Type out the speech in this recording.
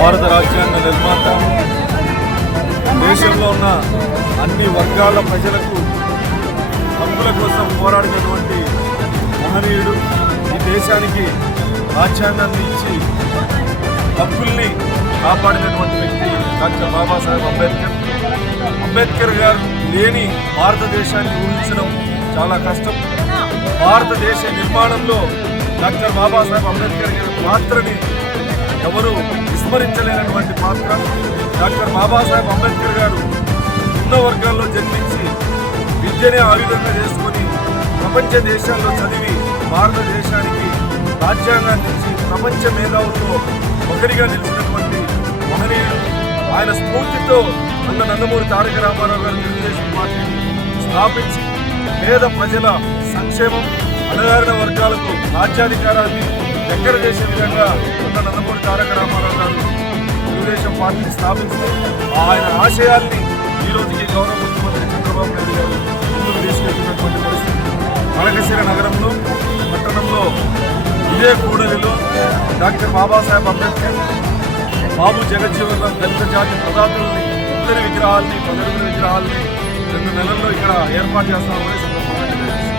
భారత రాజ్యాంగ నిర్మాత. దేశంలో ఉన్న అన్ని వర్గాల ప్రజలకు హక్కుల కోసం పోరాడినటువంటి మహనీయుడు ఈ దేశానికి రాజ్యాంగాన్ని ఇచ్చి హక్కుల్ని కాపాడినటువంటి వ్యక్తి డాక్టర్ బాబాసాహెబ్ అంబేద్కర్. అంబేద్కర్ గారు లేని భారతదేశాన్ని ఊహించడం చాలా కష్టం. భారతదేశ నిర్మాణంలో డాక్టర్ బాబాసాహెబ్ అంబేద్కర్ గారి పాత్రని ఎవరు విస్మరించలేనటువంటి పాత్ర డాక్టర్ బాబాసాహెబ్ అంబేద్కర్ గారు ఉన్న వర్గాల్లో జన్మించి విద్యనే ఆయుధంగా చేసుకొని ప్రపంచ దేశాల్లో చదివి భారతదేశానికి రాజ్యాంగాన్ని ఇచ్చి ప్రపంచ మేధావుల్లో ఒకరిగా నిలిచినటువంటి మహనీయుడు ఆయన స్ఫూర్తితో అన్న నందమూరి తారక రామారావు గారు తెలుగుదేశం పార్టీని స్థాపించి పేద ప్రజల సంక్షేమం అణగారిన వర్గాలకు రాజ్యాధికారాన్ని దగ్గర చేసే విధంగా ఉన్న నందమూరి తారక రామారావు గారు తెలుగుదేశం పార్టీని స్థాపించి ఆయన ఆశయాల్ని ఈ రోజుకి గౌరవ ముఖ్యమంత్రి చంద్రబాబు నాయుడు గారు ముందుకు తీసుకెళ్తున్నటువంటి పరిస్థితి. మడకశిర నగరంలో పట్టణంలో ఇదే కూడలిలో డాక్టర్ బాబాసాహెబ్ అంబేద్కర్ బాబు జగజ్జీవన్ రామ్ దళిత జాతి ప్రదాతల్ని ఇద్దరి విగ్రహాల్ని పదవి విగ్రహాల్ని రెండు నెలల్లో ఇక్కడ ఏర్పాటు చేస్తామని సందర్భంగా